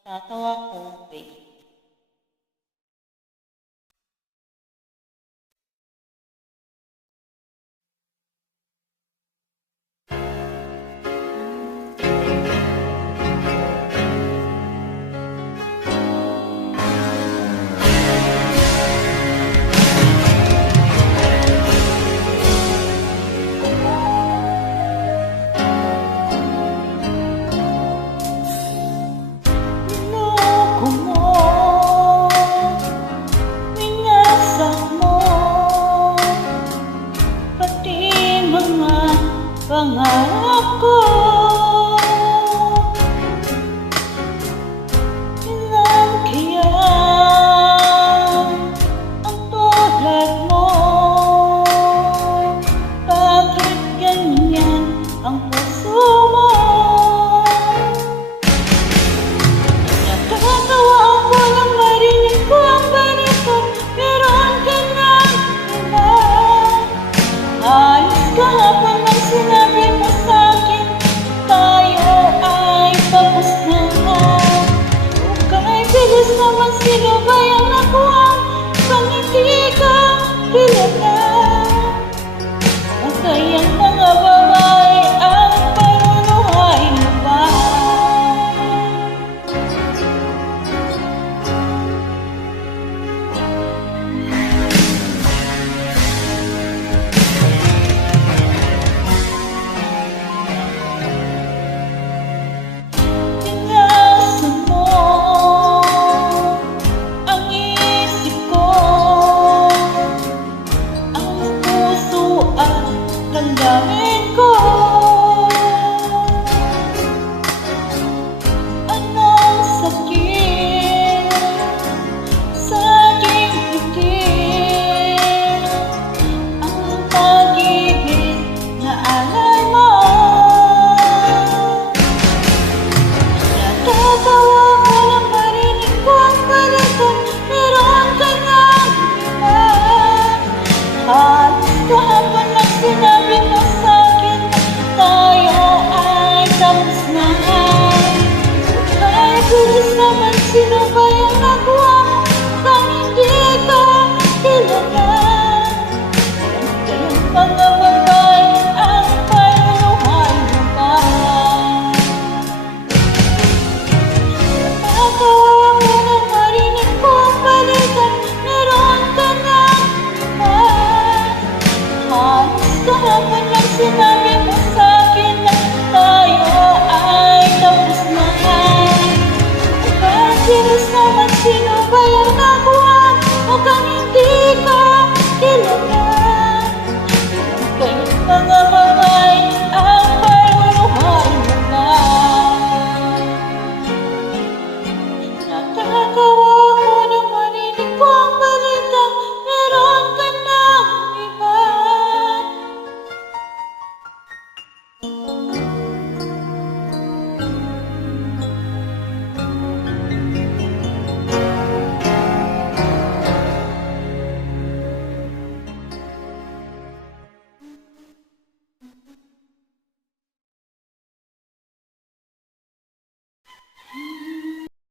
Natatawa ko, wait. Pangarap ko, ilan kaya ang tulad mo? Bakit ganyan ang puso mo? Natatawa ako nang marinig ko ang ganito. Meron ka ng iba. Alis ka hapon nang sinabi mo sa'kin, tayo ay tapos na. Okay, bilis naman, sino ba yung nakuha? Pang hindi ka kilala. Masayang mga babae ang panunuhay mo pa. Damdamin ko, anong sakit sa aking pitil, ang pag-ibig na alay mo. Natatawa